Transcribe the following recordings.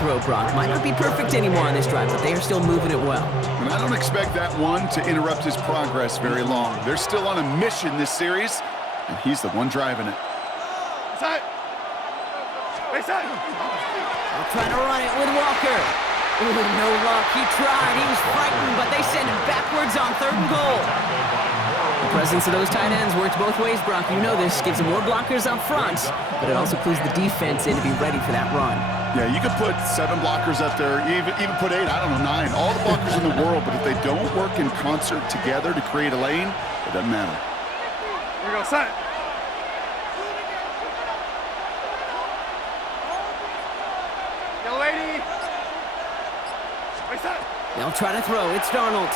throw, Brock. Might not be perfect anymore on this drive, but they are still moving it well. And I don't expect that one to interrupt his progress very long. They're still on a mission this series, and he's the one driving it. They're trying to run it with Walker. Ooh, no luck. He tried. He was frightened, but they send him backwards on 3rd and goal. The presence of those tight ends works both ways, Brock. You know this. Gives them more blockers up front, but it also clues the defense in to be ready for that run. Yeah, you could put 7 blockers up there, even put 8, I don't know, 9. All the blockers in the world, but if they don't work in concert together to create a lane, it doesn't matter. Here we go, set. Yo, lady. Wait, set. They'll try to throw. It's Darnold.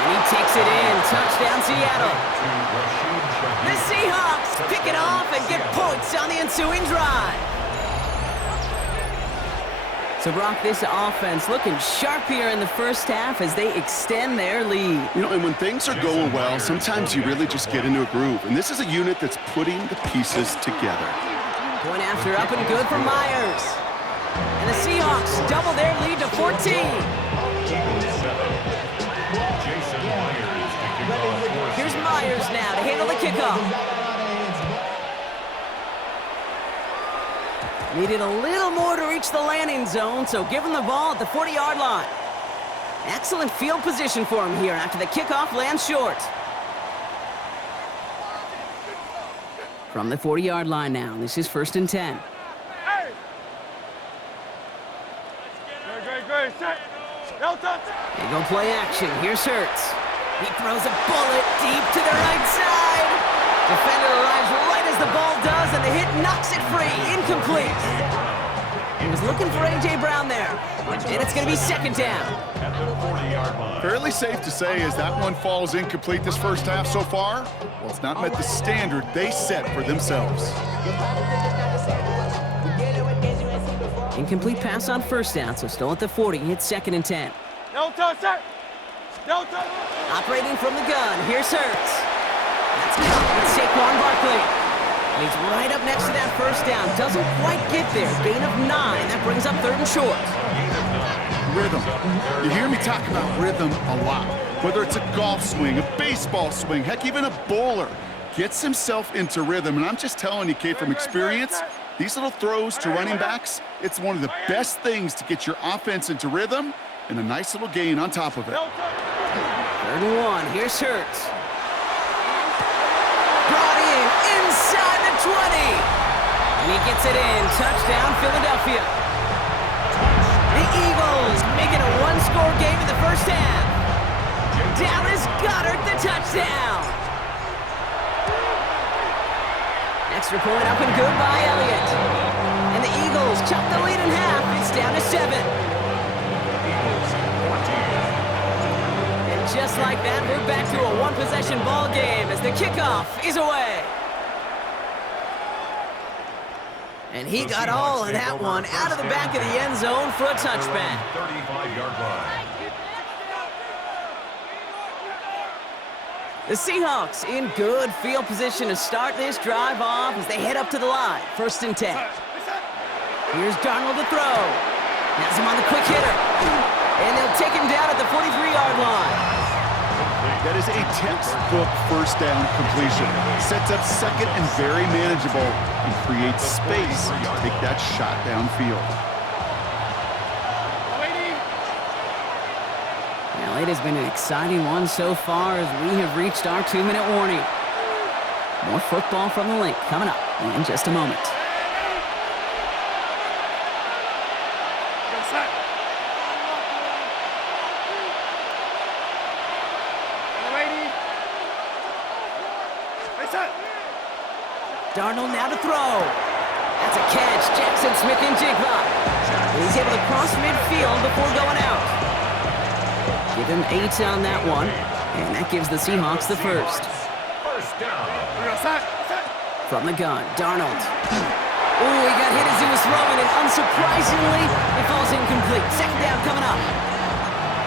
And he takes it in. Touchdown, Seattle. The Seahawks pick it off and get points on the ensuing drive. So, Brock, this offense looking sharp here in the first half as they extend their lead. You know, and when things are going well, sometimes you really just get into a groove. And this is a unit that's putting the pieces together. Point after up and good for Myers. And the Seahawks double their lead to 14. Here's Myers now to handle the kickoff. Needed a little more to reach the landing zone, so give him the ball at the 40-yard line. Excellent field position for him here after the kickoff lands short. From the 40-yard line now, this is 1st and 10. Hey! Good, set. Delta. They go play action. Here's Hurts. He throws a bullet deep to the right side. Defender arrives right as the ball does, and the hit knocks it free. Incomplete. He was looking for A.J. Brown there. And it's going to be 2nd down. Fairly safe to say as that one falls incomplete this first half so far, well, it's not met the standard they set for themselves. Incomplete pass on 1st down, so still at the 40. It's 2nd and 10. Delta, set. Delta. Operating from the gun. Here's Hurts. That's caught with Saquon Barkley. And he's right up next to that 1st down. Doesn't quite get there. Gain of 9. That brings up 3rd and short. Rhythm. You hear me talk about rhythm a lot. Whether it's a golf swing, a baseball swing, heck, even a bowler gets himself into rhythm. And I'm just telling you, Kate, from experience, these little throws to running backs, it's one of the best things to get your offense into rhythm and a nice little gain on top of it. 3rd and 1. Here's Hurts. Brought in inside the 20. And he gets it in. Touchdown, Philadelphia. The Eagles make it a 1-score game in the first half. Dallas Goedert the touchdown. Extra point up and good by Elliott. And the Eagles chop the lead in half. It's down to 7. And just like that, we're back to a 1-possession ball game as the kickoff is away. And he got all of that one out of the back of the end zone for a touchback. 35-yard line. The Seahawks in good field position to start this drive off as they head up to the line. 1st and 10. Here's Darnold to throw. Has him on the quick hitter. And they'll take him down at the 43-yard line. That is a textbook 1st down completion. Sets up 2nd and very manageable and creates space to take that shot downfield. Well, it has been an exciting one so far as we have reached our 2-minute warning. More football from the link coming up in just a moment. Darnold now to throw. That's a catch. Jackson Smith-Njigba. He's able to cross midfield before going out. Give him 8 on that one, and that gives the Seahawks the 1st. First down. From the gun, Darnold. Ooh, he got hit as he was throwing, and unsurprisingly, it falls incomplete. 2nd down coming up.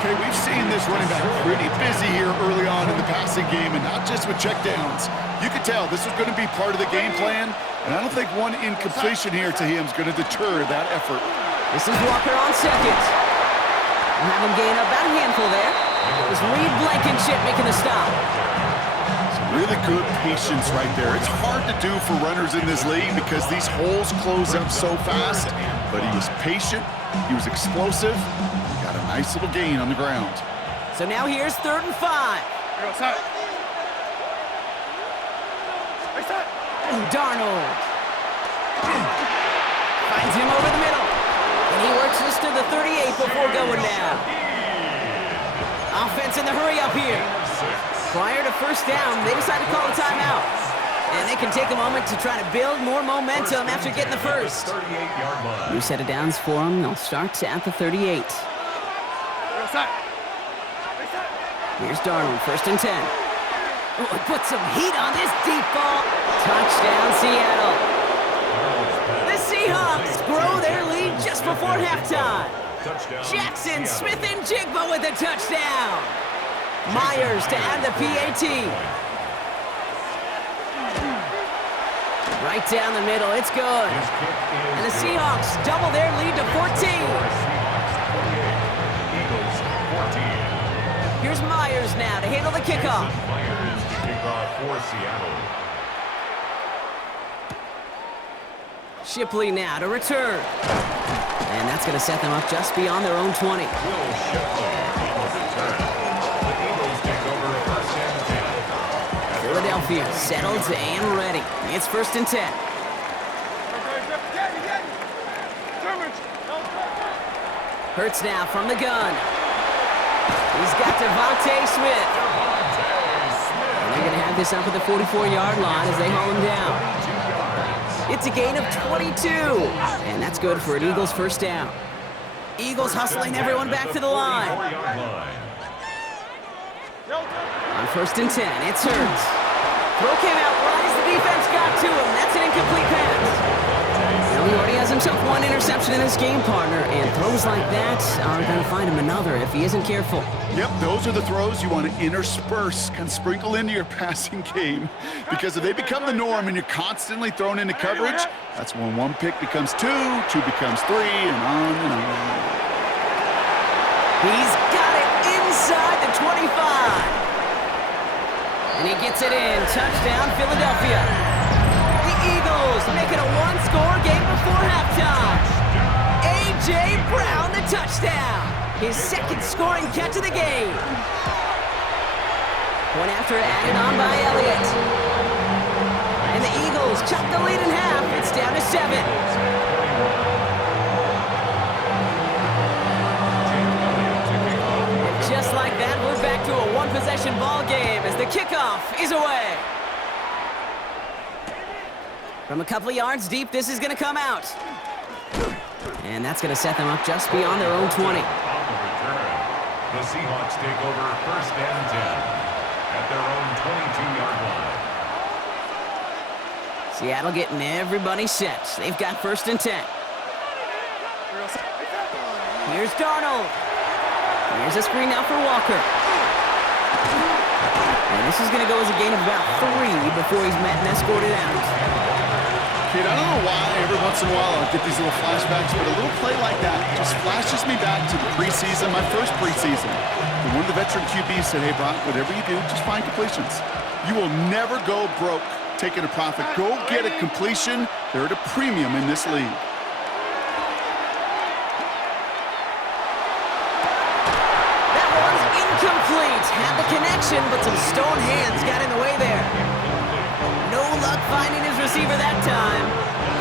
Okay, we've seen this running back pretty busy here early on in the passing game, and not just with checkdowns. You could tell this was going to be part of the game plan, and I don't think one incompletion here to him is going to deter that effort. This is Walker on second. We'll have him gain about a handful there. It was Reed Blankenship making the stop. Really good patience right there. It's hard to do for runners in this league because these holes close up so fast, but he was patient, he was explosive, he got a nice little gain on the ground. So now here's 3rd and 5. Here, outside. Outside. Darnold finds him over the middle, and he works this to the 38 before going down. Offense in the hurry up here. Prior to first down, they decide to call a timeout. And they can take a moment to try to build more momentum after getting the first. New set of downs for them. They'll start at the 38. Here's Darnold, 1st and 10. Oh, put some heat on this deep ball. Touchdown, Seattle. The Seahawks grow their lead just before halftime. Jackson Smith-Njigba with a touchdown. Myers to add the PAT. Right down the middle, it's good. And the Seahawks double their lead to 14. Here's Myers now to handle the kickoff. Myers to kick off for Seattle. Shipley now to return. And that's going to set them up just beyond their own 20. Will Shipley on the return. The Eagles take over 1st and 10. Philadelphia settled and ready. It's 1st and 10. Hurts now from the gun. He's got Devontae Smith. And they're going to have this up at the 44-yard line as they haul him down. It's a gain of 22. And that's good for an Eagles 1st down. Eagles hustling everyone back to the line. On 1st and 10, it's Hurts. Throw came out right as the defense got to him. That's an incomplete pass. Now, he already has himself one interception in his game, partner, and throws like that are going to find him another if he isn't careful. Yep, those are the throws you want to intersperse, kind of sprinkle into your passing game. Because if they become the norm and you're constantly thrown into coverage, that's when 1 pick becomes 2, 2 becomes 3, and on and on. He's got it inside the 25. And he gets it in. Touchdown, Philadelphia. The Eagles make it a 1-score game before halftime. A.J. Brown, the touchdown. His 2nd scoring catch of the game. One after added on by Elliott. And the Eagles chop the lead in half. It's down to 7. Just like that, we're back to a 1-possession ball game as the kickoff is away. From a couple of yards deep, this is going to come out. And that's going to set them up just beyond their own 20. On the return, the Seahawks take over 1st and 10 at their own 22-yard line. Seattle getting everybody set. They've got 1st and 10. Here's Darnold. Here's a screen now for Walker. And this is going to go as a gain of about 3 before he's met and escorted out. Kid, I don't know why every once in a while I'll get these little flashbacks, but a little play like that just flashes me back to the preseason, my first preseason. And one of the veteran QBs said, hey, Brock, whatever you do, just find completions. You will never go broke taking a profit. Go get a completion. They're at a premium in this league. Incomplete. Had the connection, but some stone hands got in the way there. No luck finding his receiver that time.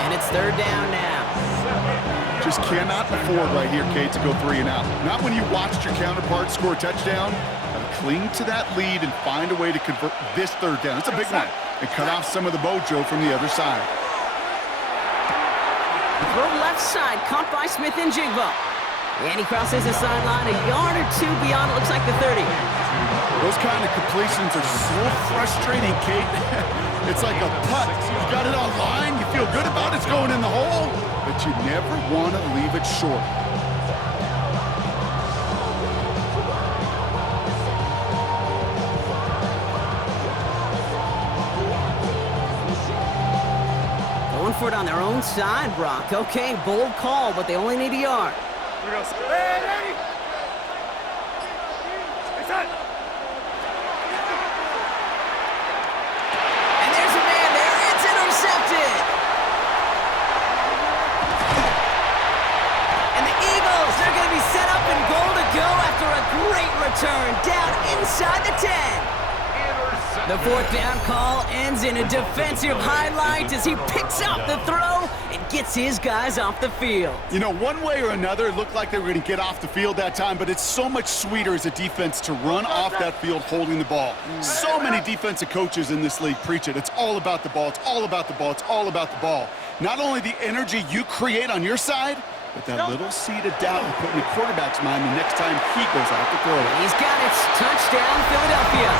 And it's 3rd down now. Just cannot afford right here, Kate, to go 3 and out. Not when you watched your counterpart score a touchdown. Gotta cling to that lead and find a way to convert this 3rd down. It's a big one. And cut off some of the mojo from the other side. The throw left side, caught by Smith-Njigba. And he crosses the sideline a yard or 2 beyond, it looks like the 30. Those kind of completions are so frustrating, Kate. It's like a putt. You got it on line, you feel good about it, it's going in the hole, but you never want to leave it short. effort on their own side, Brock. Okay, bold call, but they only need a yard. Here we go. Hey, set. And there's a man there. It's intercepted. And the Eagles, they're going to be set up in goal to go after a great return down inside the 10. The fourth down call ends in a defensive highlight as he picks up the throw and gets his guys off the field. You know, one way or another, it looked like they were going to get off the field that time, but it's so much sweeter as a defense to run off that field holding the ball. So many defensive coaches in this league preach it. It's all about the ball. It's all about the ball. It's all about the ball. Not only the energy you create on your side, but that little seed of doubt you put in the quarterback's mind the next time he goes out to throw it. He's got it. Touchdown, Philadelphia.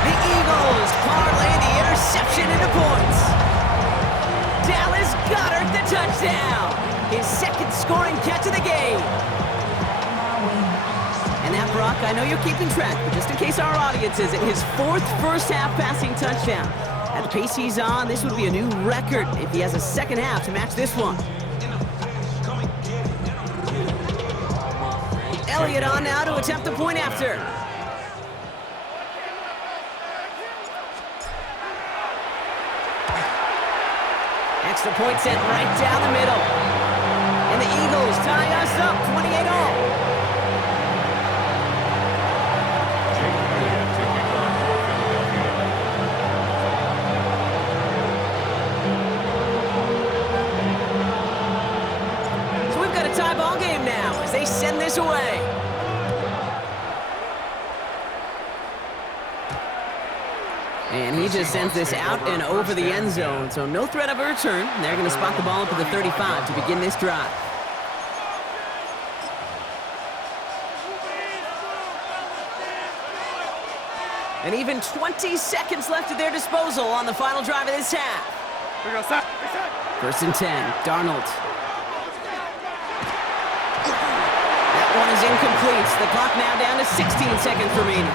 The Eagles parlay the interception into points. Dallas Goedert the touchdown. His second scoring catch of the game. And that, Brock, I know you're keeping track, but just in case our audience isn't, his fourth first-half passing touchdown. At the pace he's on, this would be a new record if he has a second half to match this one. Elliott on now to attempt the point after. Extra point sent right down the middle. And the Eagles tie us up 28-all. So we've got a tie ball game now as they send this away. And he just sends this out and over the end zone, so no threat of a return. They're going to spot the ball up at the 35 to begin this drive. And even 20 seconds left at their disposal on the final drive of this half. Here we go. Set. First and 10, Darnold. That one is incomplete. The clock now down to 16 seconds remaining.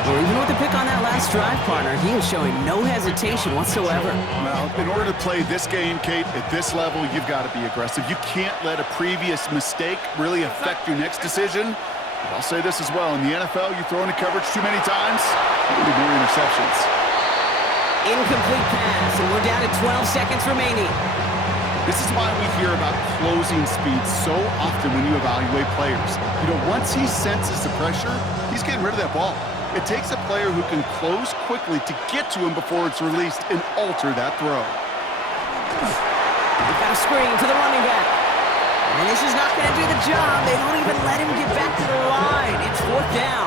Well, even with the pick on that last drive, partner, he is showing no hesitation whatsoever. Well, in order to play this game, Kate, at this level, you've got to be aggressive. You can't let a previous mistake really affect your next decision. But I'll say this as well. In the NFL, you throw into coverage too many times, there'll be more interceptions. Incomplete pass, and we're down to 12 seconds remaining. This is why we hear about closing speed so often when you evaluate players. You know, once he senses the pressure, he's getting rid of that ball. It takes a player who can close quickly to get to him before it's released and alter that throw. They've got a screen to the running back. And this is not going to do the job. They don't even let him get back to the line. It's fourth down.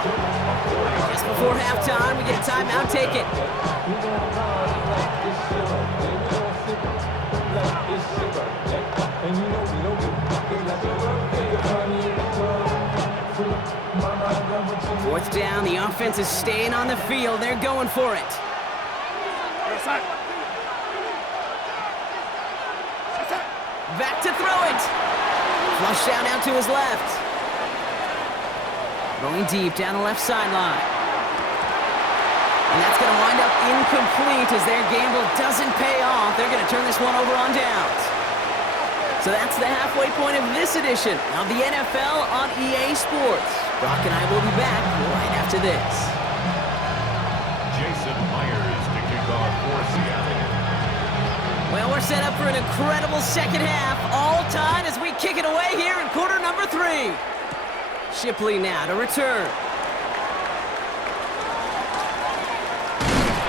Just before halftime, we get a timeout. Take it. Fourth down, the offense is staying on the field. They're going for it. Back to throw it. Flush down out to his left. Going deep down the left sideline. And that's going to wind up incomplete as their gamble doesn't pay off. They're going to turn this one over on downs. So that's the halfway point of this edition of the NFL on EA Sports. Brock and I will be back right after this. Jason Myers to kick off for Seattle. Well, we're set up for an incredible second half. All tied as we kick it away here in quarter number 3. Shipley now to return.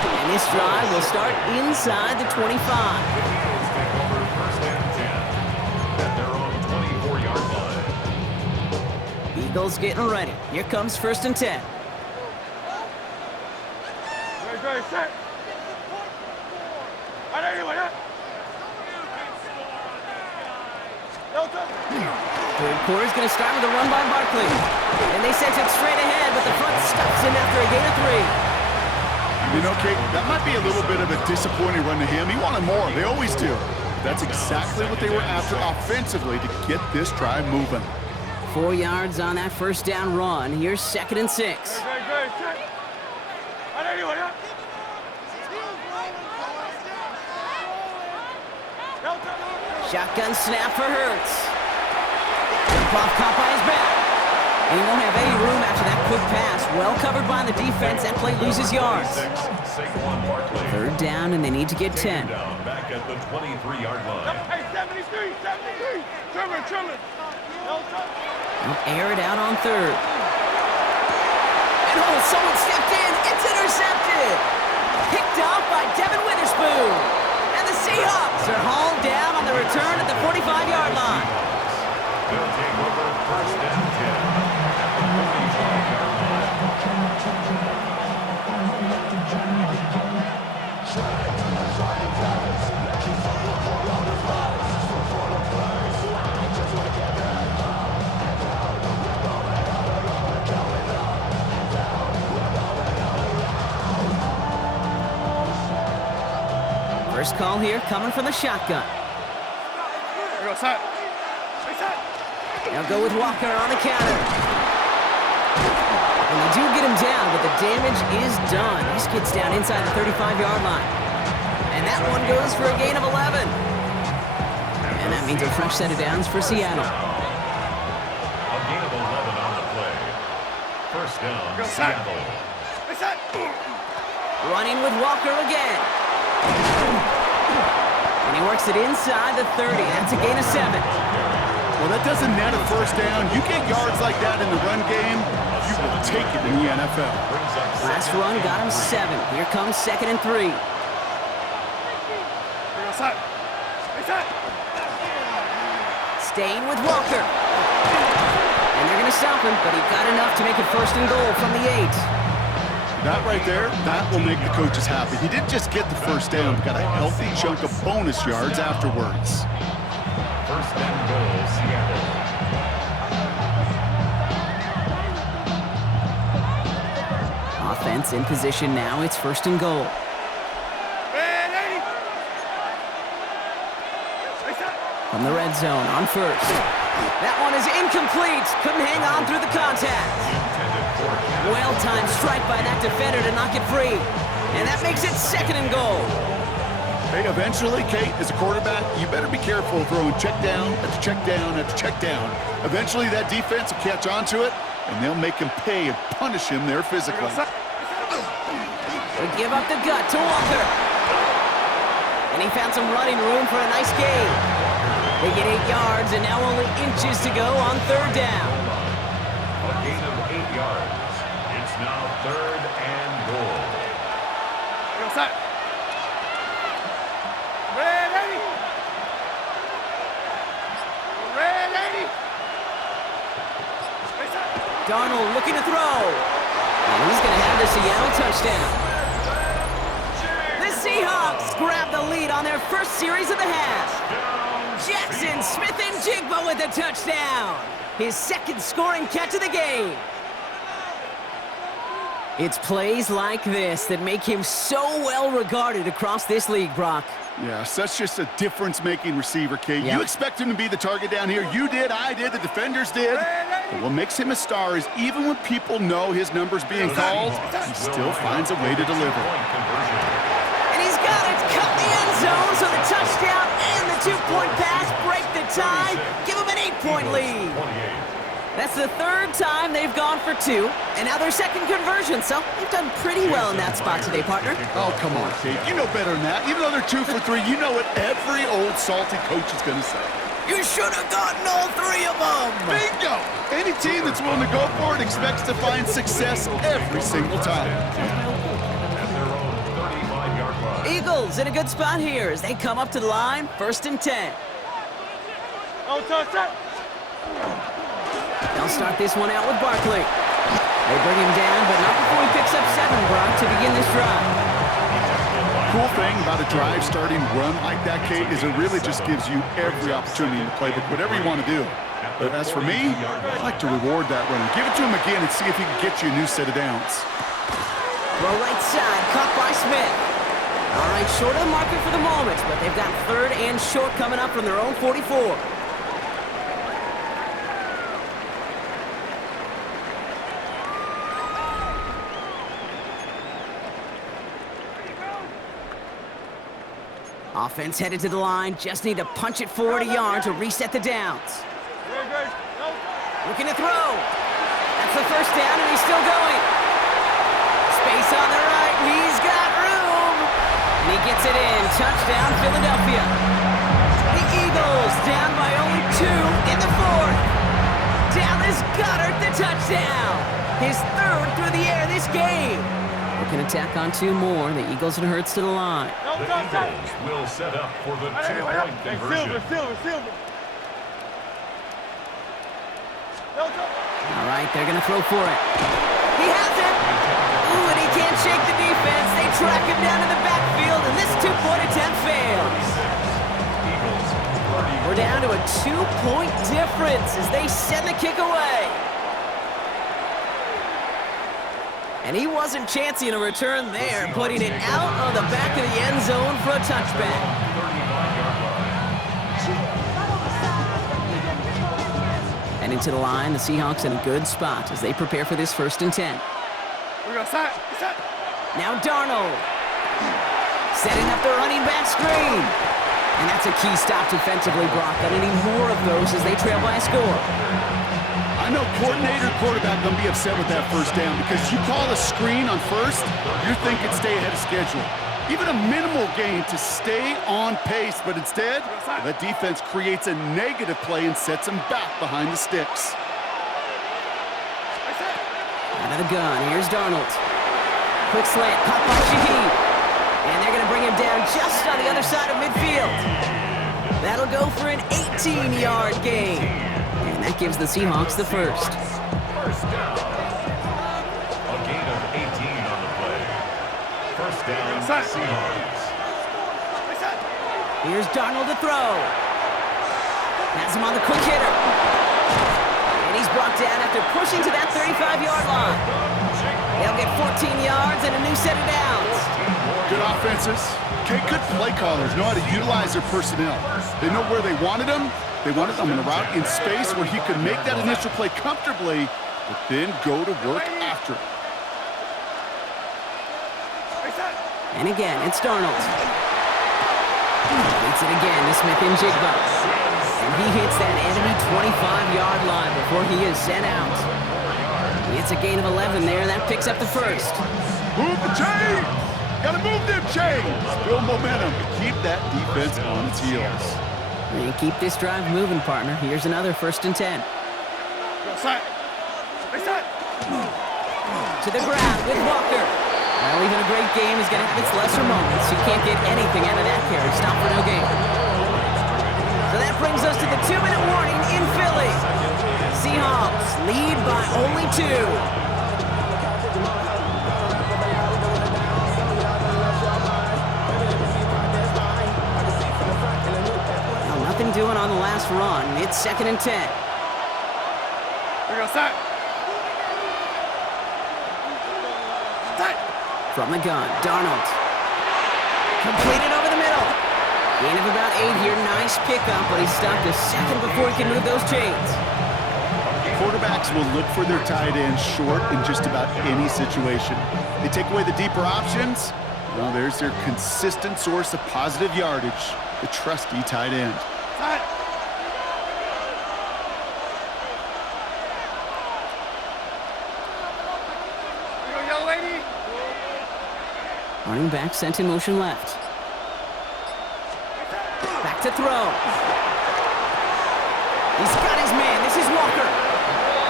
And this drive will start inside the 25. Eagles take over first and 10 at their own 24-yard line. Eagles getting ready. Here comes first and 10. Ready, set. Third quarter's going to start with a run by Barkley. And they sent it straight ahead, but the front stops him after a gain of 3. You know, Kate, that might be a little bit of a disappointing run to him. He wanted more. They always do. That's exactly what they were after offensively to get this drive moving. 4 yards on that first down run. Here's second and 6. Shotgun snap for Hurts. Jump off caught by his back. And he won't have any room after that quick pass. Well covered by the defense. That play loses yards. Third down, and they need to get 10. Back at the 23-yard line. Hey, 73, 73. Trimmer. They'll air it out on third. And oh, someone stepped in. It's intercepted. Picked off by Devin Witherspoon. And the Seahawks are hauled down on the return at the 45-yard line. They'll take over first and 10 at the 45-yard line. First call here coming from the shotgun. Here goes set. Hey, set. They'll go with Walker on the counter. And they do get him down, but the damage is done. He skids down inside the 35-yard line. And that one goes for a gain of 11. And that means a fresh set of downs for Seattle. A gain of 11 on the play. First down, Go set. Seattle. Hey, set. Running with Walker again. And he works it inside the 30. That's a gain of 7. Well, that doesn't net a first down. You get yards like that in the run game, you will take it in the NFL. Last run got him 7. Here comes 2nd and 3. Here goes set. Hey, set. Staying with Walker. And they're going to stop him, but he got enough to make it 1st and goal from the 8. That right there, that will make the coaches happy. He didn't just get the first down, but got a healthy chunk of bonus yards afterwards. First and goal, Seattle. Offense in position now. It's 1st and goal. Man, 80. Hey, set. From the red zone on 1st. That one is incomplete. Couldn't hang on through the contact. Well-timed strike by that defender to knock it free. And that makes it 2nd and goal. Hey, eventually, Kate, as a quarterback, you better be careful throwing check down after check down after check down. Eventually, that defense will catch on to it, and they'll make him pay and punish him there physically. They give up the gut to Walker. And he found some running room for a nice gain. They get 8 yards, and now only inches to go on 3rd down. A gain of 8 yards. It's now 3rd and goal. Here goes set. Red 80. Red 80. Hey, set. Darnold looking to throw. And he's going to have the Seattle touchdown. The Seahawks grab the lead on their first series of the half. Jackson Smith-Njigba with the touchdown. His 2nd scoring catch of the game. It's plays like this that make him so well regarded across this league, Brock. Yeah, such just a difference-making receiver, Kate. Yep. You expect him to be the target down here. You did, I did, the defenders did. But what makes him a star is even when people know his number's being called, he still finds a way to deliver. And he's got it. Cut the end zone, so the touchdown and the 2-point pass break the tie. Give him an 8-point lead. That's the 3rd time they've gone for 2, and now their 2nd conversion, so they've done pretty well in that spot today, partner. Oh, come on, Kate. You know better than that. Even though they're 2 for 3, you know what every old salty coach is going to say. You should have gotten all 3 of them. Bingo! Any team that's willing to go for it expects to find success every single time. At their own 35-yard line. Eagles in a good spot here as they come up to the line, 1st and 10. Oh, touch set. They'll start this one out with Barkley. They bring him down, but not before he picks up 7, Brock, to begin this drive. Cool thing about a drive starting run like that, Kate, is it really just gives you every opportunity in the playbook, whatever you want to do. But as for me, I'd like to reward that run. Give it to him again and see if he can get you a new set of downs. Throw right side, caught by Smith. All right, short of the marker for the moment, but they've got 3rd and short coming up from their own 44. Offense headed to the line. Just need to punch it forward a yard to reset the downs. Looking to throw. That's the first down, and he's still going. Space on the right. He's got room. And he gets it in. Touchdown, Philadelphia. The Eagles down by only 2 in the fourth. Dallas Goedert, the touchdown. His third through the air this game. Looking to tack on 2 more. The Eagles and Hurts to the line. The Eagles will set up for the 2-point conversion. Silver. All right, they're going to throw for it. He has it. Ooh, and he can't shake the defense. They track him down in the backfield, and this 2-point attempt fails. We're down to a 2-point difference as they send the kick away. And he wasn't chancing a return there, putting it out of the back of the end zone for a touchback. And into the line, the Seahawks in a good spot as they prepare for this 1st and 10. Now Darnold. Setting up the running back screen. And that's a key stop defensively, Brock. Got any more of those as they trail by a score. I know coordinator and quarterback going to be upset with that first down because you call a screen on first, you're thinking stay ahead of schedule. Even a minimal gain to stay on pace, but instead, that defense creates a negative play and sets them back behind the sticks. Out of the gun, here's Darnold. Quick slant, caught by Shaheed. And they're going to bring him down just on the other side of midfield. That'll go for an 18-yard gain. And that gives the Seahawks the first. First down. A gain of 18 on the play. First down, Seahawks. Here's Darnold to throw. Has him on the quick hitter. And he's brought down after pushing to that 35-yard line. They'll get 14 yards and a new set of downs. Good offenses. Okay, good play callers know how to utilize their personnel. They know where they wanted them. They wanted them in a route in space where he could make that initial play comfortably, but then go to work after it. And again, it's Darnold. Beats it again to Smith-Njigba. And he hits that enemy 25-yard line before he is sent out. It's a gain of 11 there. That picks up the first. Move the chains! Gotta move them chains! Build momentum to keep that defense on its heels. And keep this drive moving, partner. Here's another 1st and 10. To the ground with Walker. Well, even a great game is going to have its lesser moments. You can't get anything out of that carry. Stop for no gain. So that brings us to the 2-minute warning in Philly. Seahawks lead by only 2. Nothing doing on the last run. It's 2nd and 10. From the gun, Darnold. Completed over the middle. Gain of about 8 here. Nice pickup, but he stopped a second before he can move those chains. Quarterbacks will look for their tight end short in just about any situation. They take away the deeper options. Well, there's their consistent source of positive yardage, the trusty tight end. Running back sent in motion left. Back to throw. He's got his man. This is Walker.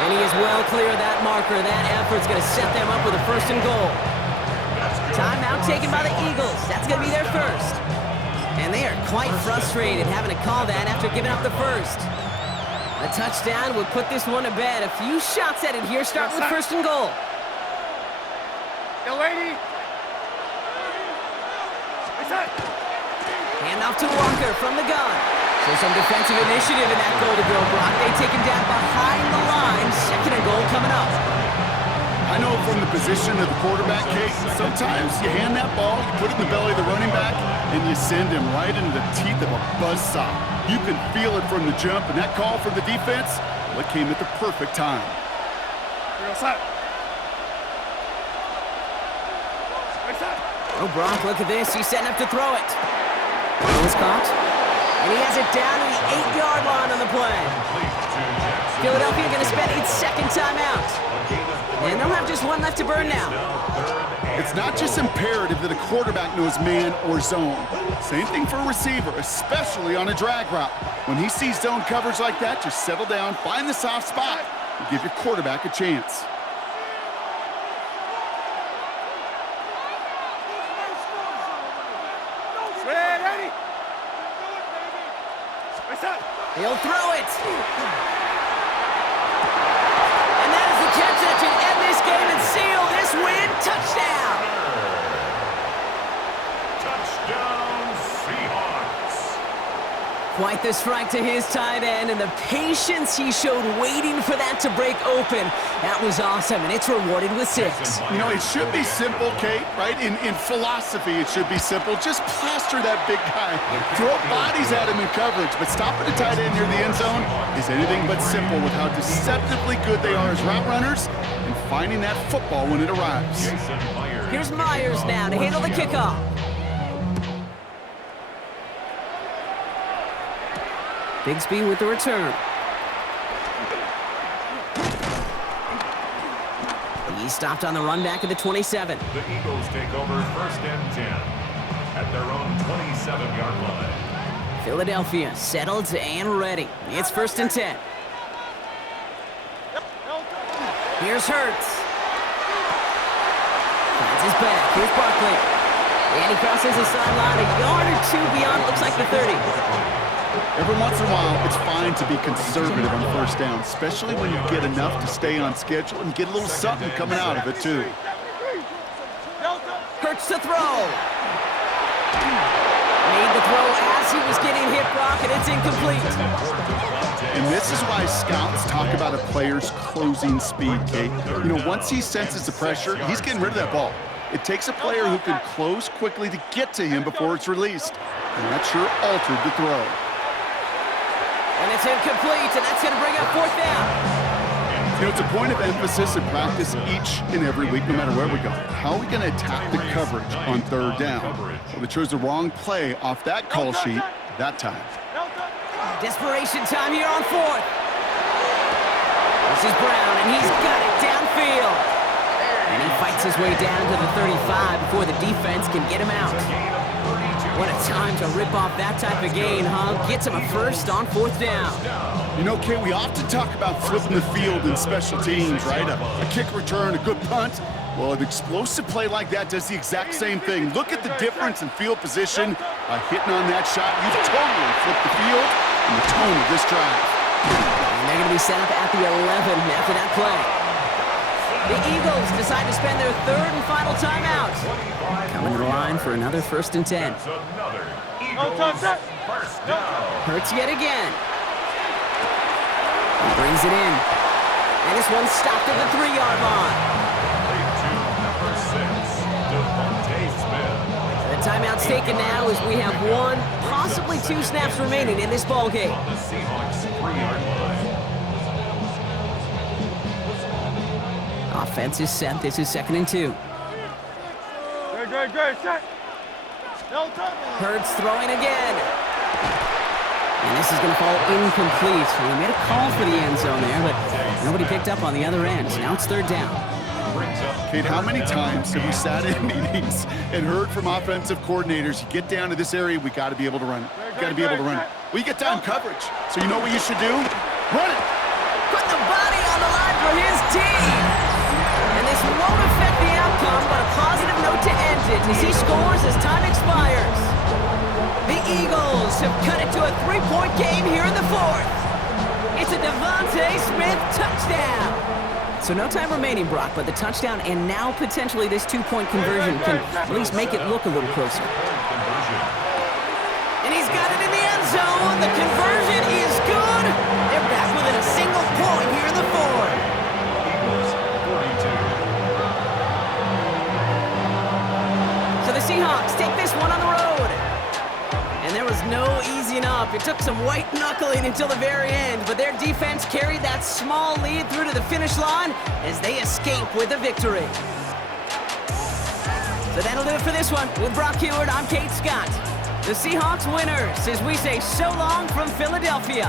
And he is well clear of that marker. That effort's going to set them up with a 1st and goal. Timeout taken by the Eagles. That's going to be their first. And they are quite frustrated having to call that after giving up the first. A touchdown would put this one to bed. A few shots at it here, starting with 1st and goal. Handoff to Walker from the gun. So some defensive initiative in that goal to go, Brock. They take him down behind the line. 2nd and goal coming up. I know from the position of the quarterback, Kate, sometimes you hand that ball, you put it in the belly of the running back, and you send him right into the teeth of a buzzsaw. You can feel it from the jump, and that call from the defense, well, it came at the perfect time. Oh, Brock, look at this. He's setting up to throw it. Ball was caught. And he has it down to the 8-yard line on the play. Philadelphia going to spend its second timeout. And they'll have just one left to burn now. It's not just imperative that a quarterback knows man or zone. Same thing for a receiver, especially on a drag route. When he sees zone coverage like that, just settle down, find the soft spot, and give your quarterback a chance. He'll throw it. And that is the catch that should end this game and seal this win. Touchdown. Touchdown, Seahawks. Quite the strike to his tight end, and the patience he showed waiting for that to break open. That was awesome, and it's rewarded with 6. You know, it should be simple, Kate, right? In philosophy, it should be simple. Just plaster that big guy. Throw bodies at him in coverage, but stopping a tight end near the end zone is anything but simple with how deceptively good they are as route runners and finding that football when it arrives. Here's Myers now to handle the kickoff. Bigsby with the return. He stopped on the run back at the 27. The Eagles take over 1st and 10 at their own 27-yard line. Philadelphia settled and ready. It's 1st and 10. Here's Hurts. Finds his back. Here's Barkley. And he crosses the sideline a yard or 2 beyond, looks like the 30. Every once in a while, it's fine to be conservative on 1st down, especially when you get enough to stay on schedule and get a little something coming out of it, too. Hurts to throw. Made the throw as he was getting hit, Brock, and it's incomplete. And this is why scouts talk about a player's closing speed, Kate. You know, once he senses the pressure, he's getting rid of that ball. It takes a player who can close quickly to get to him before it's released. And that sure altered the throw. And it's incomplete, and that's going to bring up 4th down. You know, it's a point of emphasis in practice each and every week, no matter where we go. How are we going to attack the coverage on 3rd down? Well, they chose the wrong play off that call sheet that time. Desperation time here on 4th. This is Brown, and he's got it downfield. And he fights his way down to the 35 before the defense can get him out. What a time to rip off that type of gain, huh? Gets him a first on 4th down. You know, Kate, we often talk about flipping the field in special teams, right? A kick return, a good punt. Well, an explosive play like that does the exact same thing. Look at the difference in field position. By hitting on that shot, you've totally flipped the field and the tone of this drive. And they're going to be set up at the 11 after that play. The Eagles decide to spend their 3rd and final timeout. Coming to the line for another 1st and 10. Hurts yet again. He brings it in. And this one's stopped at the 3-yard line. The timeout's taken now as we have 1, possibly 2 snaps remaining in this ball game. On the Seahawks 3-yard line. Offense is set. This is 2nd and 2. Great, set. Hurts throwing again. And this is going to fall incomplete. Well, they made a call for the end zone there, but nobody picked up on the other end. Now it's 3rd down. Kate, how many times have we sat in meetings and heard from offensive coordinators, you get down to this area, we got to be able to run it. Got to be able to run it. We get down coverage. So you know what you should do? Run it. Put the body on the line for his team. And this won't affect the outcome, but a positive note to end it as he scores as time expires. The Eagles have cut it to a 3-point game here in the 4th. It's a Devontae Smith touchdown. So no time remaining, Brock, but the touchdown and now potentially this 2-point conversion can at least make it look a little closer. And he's got it in the end zone. The conversion is good. They're back within a single point here in the 4th. So the Seahawks take this one on the road. And there was no easing up. It took some white knuckling until the very end, but their defense carried that small lead through to the finish line as they escape with a victory. So that'll do it for this one. With Brock Heward, I'm Kate Scott. The Seahawks winners as we say so long from Philadelphia.